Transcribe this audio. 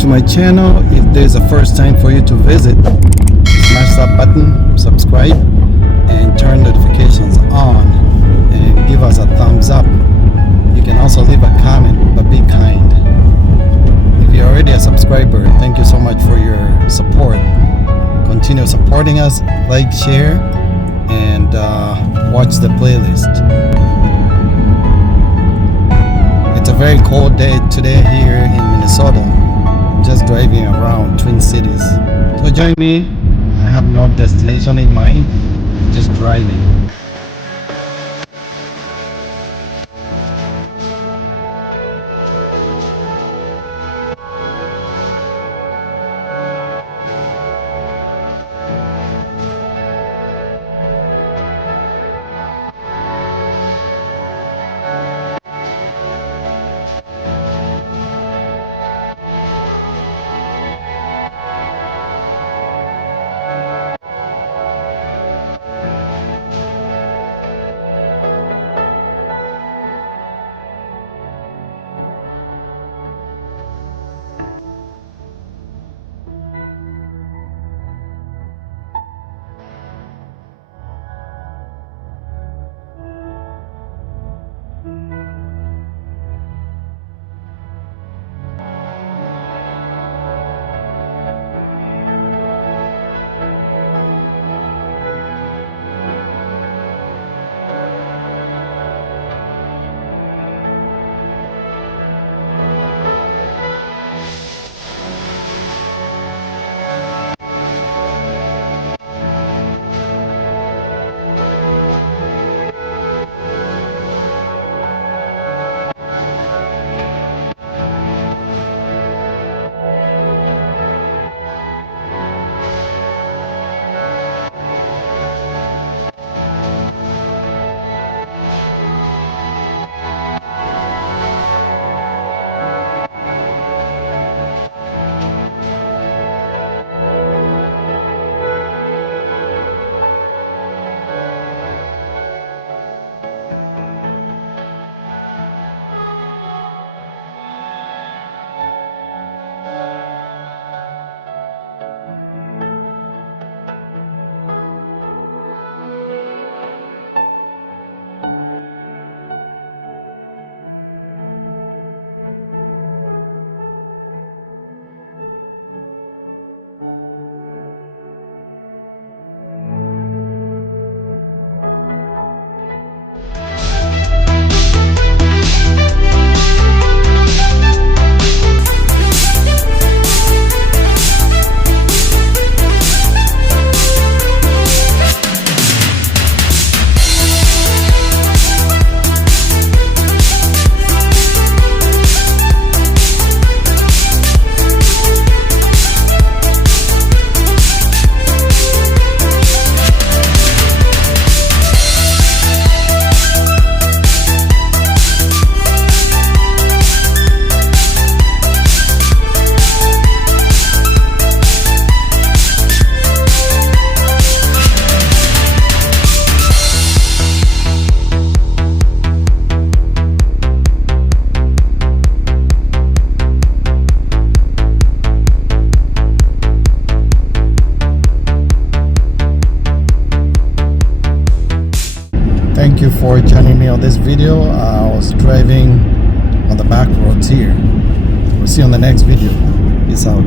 to my channel. If there's a first time for you to visit, smash that button, subscribe, and turn notifications on, and give us a thumbs up. You can also leave a comment, but be kind. If you're already a subscriber, thank you so much for your support. Continue supporting us, like, share, and watch the playlist. It's a very cold day today here in Minnesota. Just driving around Twin Cities. So join me. I have no destination in mind, just driving. Thank you for joining me on this video. I was driving on the back roads here. We'll see you on the next video. Peace out.